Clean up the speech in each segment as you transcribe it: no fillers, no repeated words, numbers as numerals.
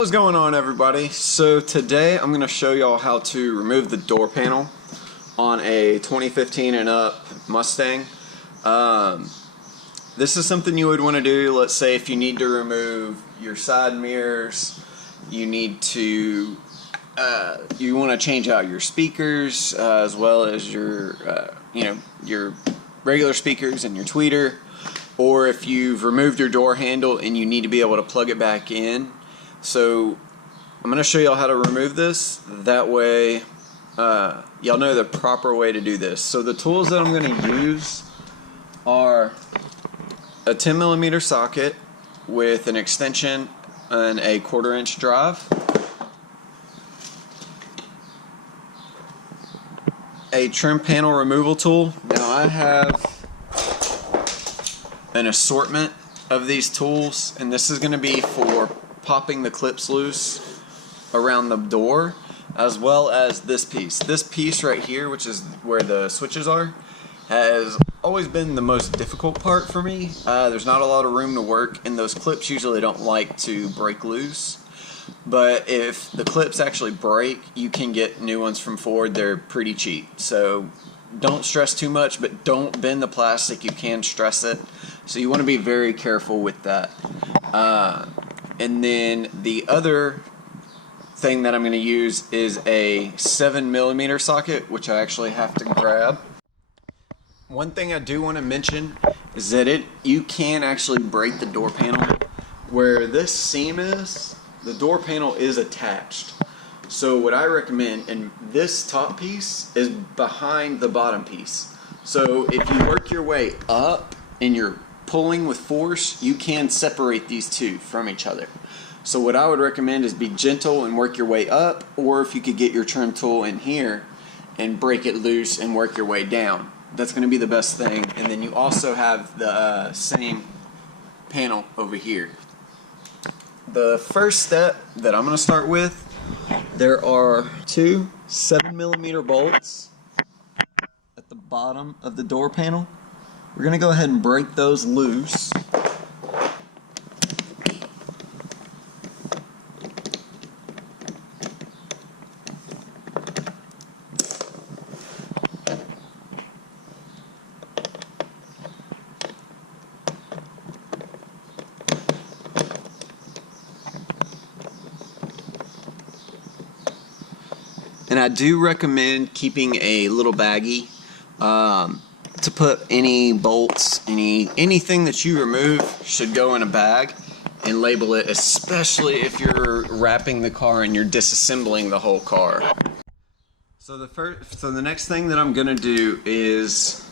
What's going on, everybody? So today I'm going to show y'all how to remove the door panel on a 2015 and up Mustang. This is something you would want to do, let's say if you need to remove your side mirrors, you need to you want to change out your speakers as well as your your regular speakers and your tweeter, or if you've removed your door handle and you need to be able to plug it back in. So I'm going to show y'all how to remove this. That way y'all know the proper way to do this. So the tools that I'm going to use are a 10mm socket with an extension and a 1/4 inch drive, a trim panel removal tool. Now I have an assortment of these tools, and this is going to be for popping the clips loose around the door, as well as this piece. This piece right here, which is where the switches are, has always been the most difficult part for me. There's not a lot of room to work, and those clips usually don't like to break loose. But if the clips actually break, you can get new ones from Ford. They're pretty cheap. So don't stress too much, but don't bend the plastic. You can stress it. So you want to be very careful with that. And then the other thing that I'm going to use is a 7mm socket, which I actually have to grab. One thing I do want to mention is that you can actually break the door panel. Where this seam is, the door panel is attached. So what I recommend, and this top piece is behind the bottom piece. So if you work your way up and you're pulling with force, you can separate these two from each other. So what I would recommend is be gentle and work your way up, or if you could get your trim tool in here and break it loose and work your way down. That's going to be the best thing. And then you also have the same panel over here. The first step that I'm going to start with, there are two 7mm bolts at the bottom of the door panel. We're going to go ahead and break those loose. And I do recommend keeping a little baggie to put any bolts, anything that you remove should go in a bag and label it, especially if you're wrapping the car and you're disassembling the whole car. So the next thing that I'm gonna do is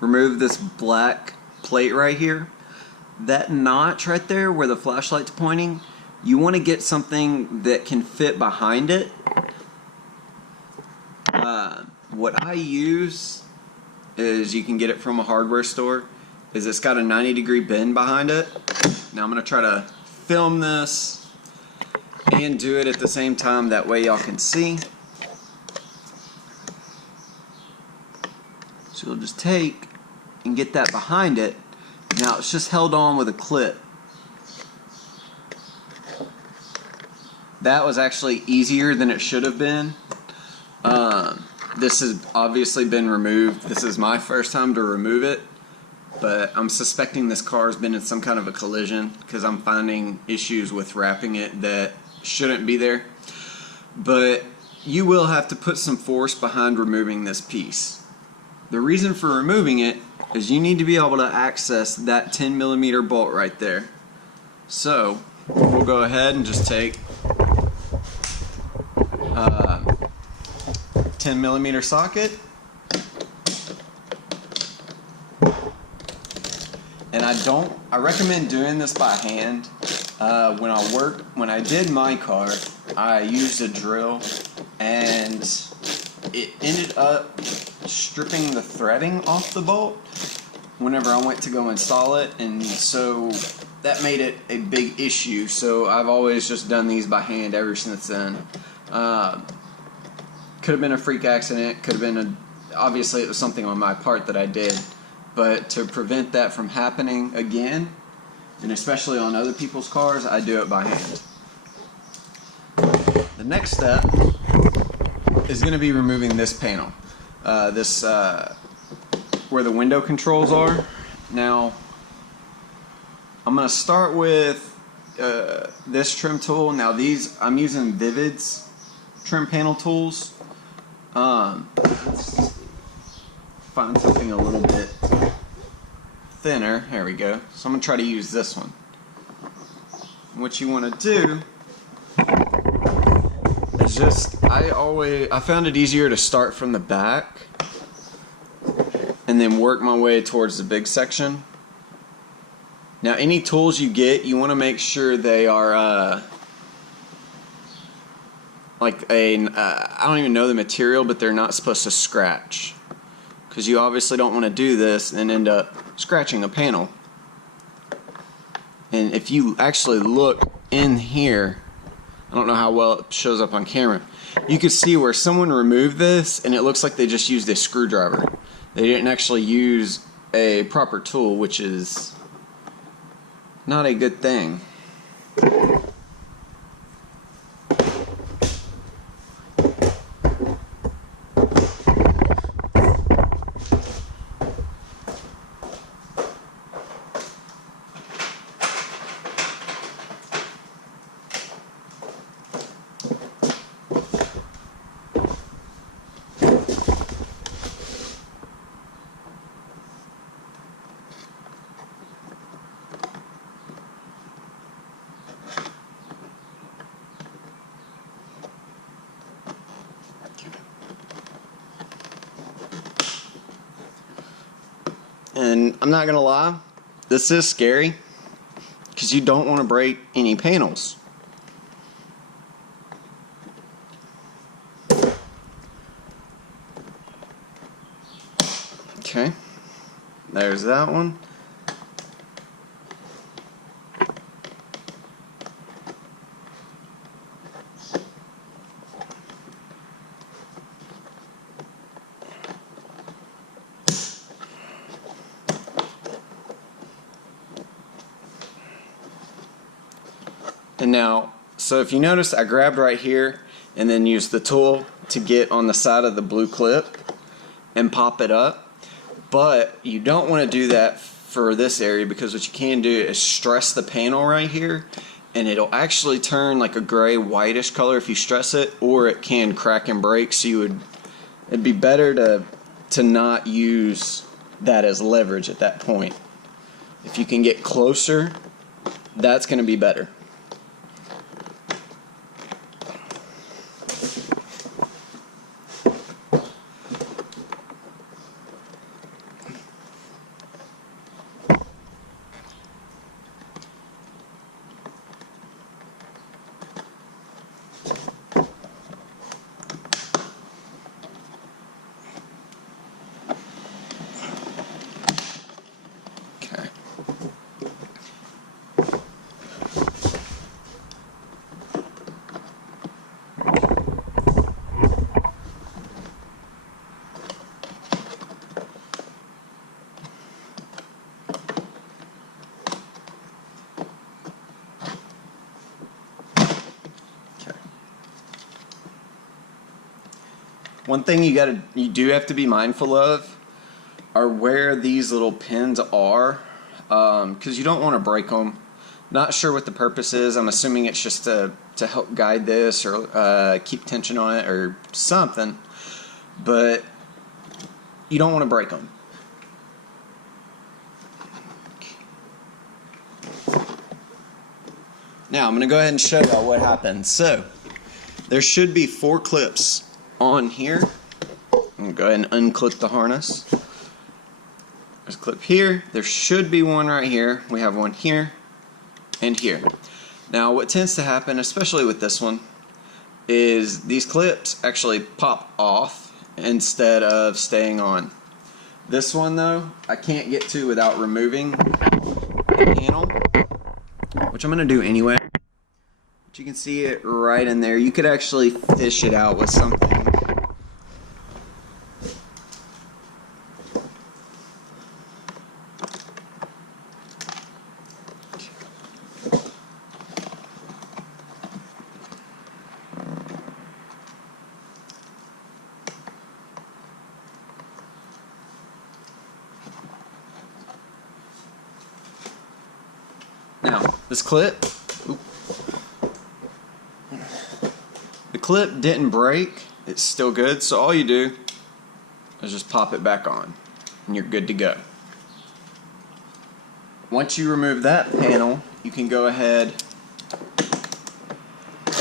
remove this black plate right here. That notch right there where the flashlight's pointing, you want to get something that can fit behind it. What I use is, you can get it from a hardware store, is it's got a 90-degree bend behind it. Now I'm going to try to film this and do it at the same time, that way y'all can see. So you'll just take and get that behind it. Now it's just held on with a clip. That was actually easier than it should have been. This has obviously been removed. This is my first time to remove it, but I'm suspecting this car has been in some kind of a collision because I'm finding issues with wrapping it that shouldn't be there. But you will have to put some force behind removing this piece. The reason for removing it is you need to be able to access that 10mm bolt right there. So we'll go ahead and just take 10mm socket, and I recommend doing this by hand. When I did my car, I used a drill, and it ended up stripping the threading off the bolt whenever I went to go install it, and so that made it a big issue. So I've always just done these by hand ever since then. Could have been a freak accident, could have been obviously it was something on my part that I did, but to prevent that from happening again, And especially on other people's cars, I do it by hand. The next step is going to be removing this panel. Where the window controls are. Now, I'm going to start with this trim tool. Now I'm using Vivid's trim panel tools. Let's find something a little bit thinner. There we go. So I'm going to try to use this one. What you want to do is just, I found it easier to start from the back and then work my way towards the big section. Now, any tools you get, you want to make sure they are I don't even know the material, but they're not supposed to scratch, because you obviously don't want to do this and end up scratching a panel. And if you actually look in here, I don't know how well it shows up on camera, you can see where someone removed this and it looks like they just used a screwdriver. They didn't actually use a proper tool, which is not a good thing. And I'm not gonna lie, this is scary because you don't want to break any panels. Okay, there's that one. And now, so if you notice, I grabbed right here and then used the tool to get on the side of the blue clip and pop it up. But you don't want to do that for this area, because what you can do is stress the panel right here and it'll actually turn like a gray whitish color if you stress it, or it can crack and break. So it'd be better to not use that as leverage at that point. If you can get closer, that's going to be better. One thing you do have to be mindful of are where these little pins are, because you don't want to break them. Not sure what the purpose is. I'm assuming it's just to help guide this or keep tension on it or something, but you don't want to break them. Now I'm going to go ahead and show y'all what happens. So there should be 4 clips on here. I'm going to go ahead and unclip the harness. There's a clip here. There should be one right here. We have one here and here. Now what tends to happen, especially with this one, is these clips actually pop off instead of staying on. This one though, I can't get to without removing the panel, which I'm going to do anyway. But you can see it right in there. You could actually fish it out with something. This clip, the clip didn't break. It's still good, so all you do is just pop it back on and you're good to go. Once you remove that panel, you can go ahead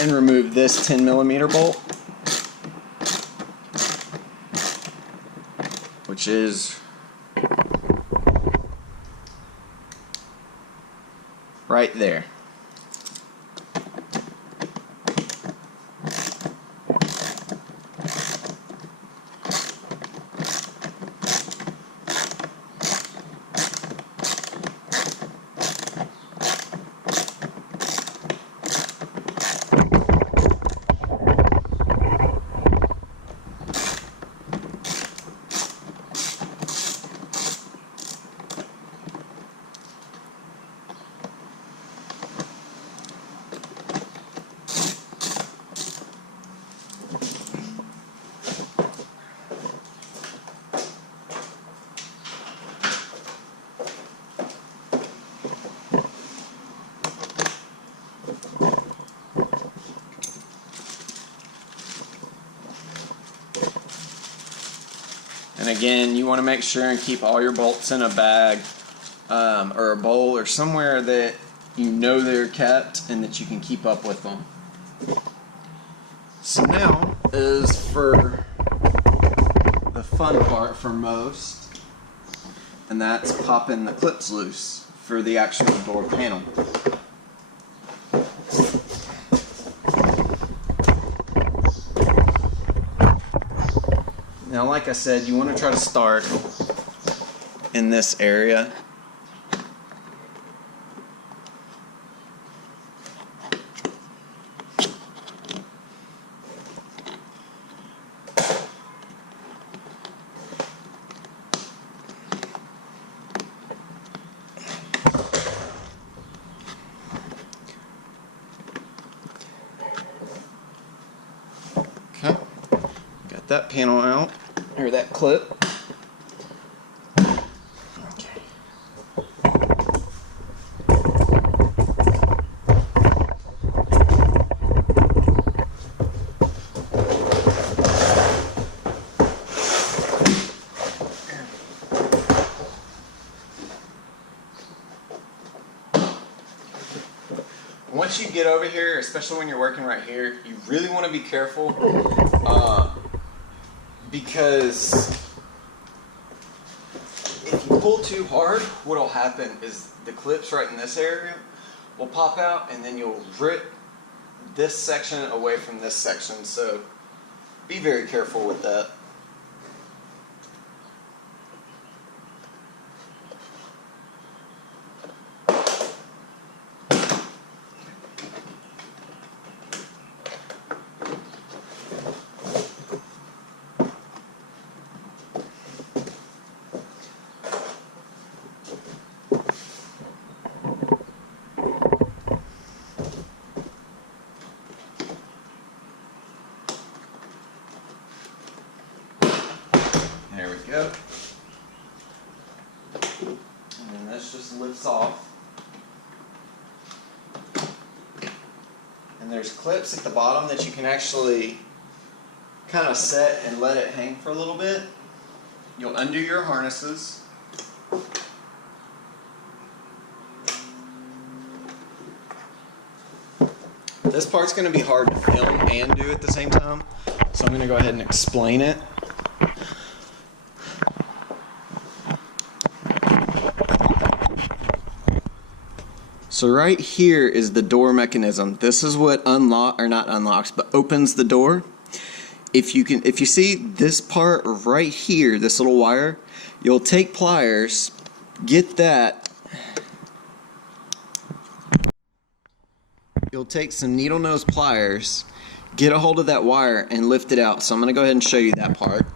and remove this 10mm bolt, which is right there. And again, you want to make sure and keep all your bolts in a bag or a bowl or somewhere that you know they're kept and that you can keep up with them. So now is for the fun part for most, and that's popping the clips loose for the actual door panel. Now, like I said, you want to try to start in this area. Okay, got that panel out. Or that clip. Okay. Once you get over here, especially when you're working right here, you really want to be careful. Because if you pull too hard, what will happen is the clips right in this area will pop out and then you'll rip this section away from this section. So be very careful with that. There we go. And then this just lifts off. And there's clips at the bottom that you can actually kind of set and let it hang for a little bit. You'll undo your harnesses. This part's going to be hard to film and do at the same time, so I'm going to go ahead and explain it. So right here is the door mechanism. This is what unlocks, but opens the door. If you see this part right here, this little wire, you'll take pliers, get that. You'll take some needle nose pliers, get a hold of that wire and lift it out. So I'm going to go ahead and show you that part.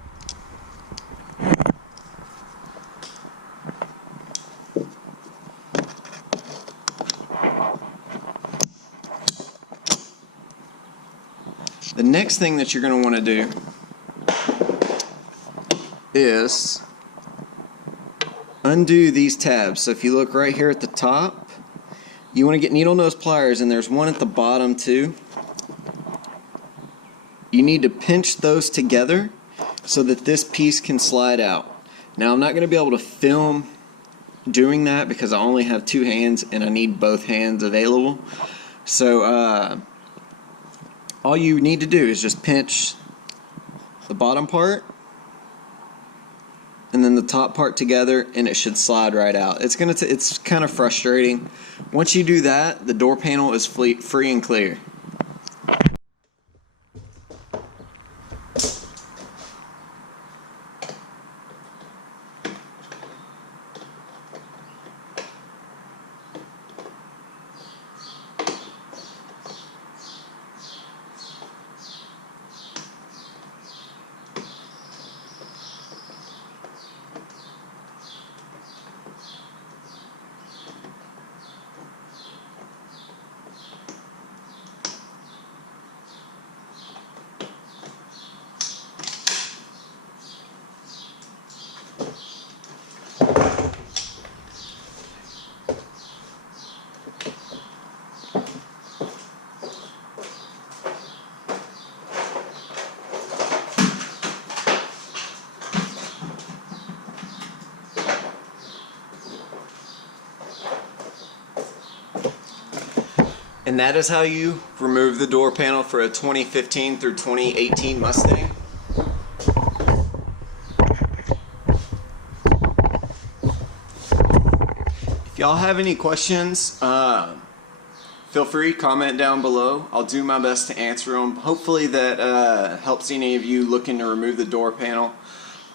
The next thing that you're going to want to do is undo these tabs. So if you look right here at the top, You want to get needle nose pliers, and there's one at the bottom too. You need to pinch those together so that this piece can slide out. Now I'm not going to be able to film doing that because I only have two hands and I need both hands available. So all you need to do is just pinch the bottom part and then the top part together, and it should slide right out. It's kind of frustrating. Once you do that, the door panel is free and clear. And that is how you remove the door panel for a 2015 through 2018 Mustang. If y'all have any questions, feel free, comment down below. I'll do my best to answer them. Hopefully that helps any of you looking to remove the door panel.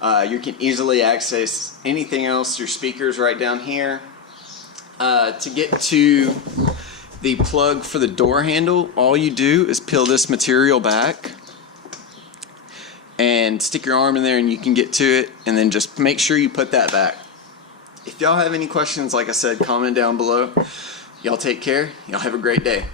You can easily access anything else, your speakers right down here. To get to the plug for the door handle, all you do is peel this material back and stick your arm in there and you can get to it, and then just make sure you put that back. If y'all have any questions, like I said, comment down below. Y'all take care. Y'all have a great day.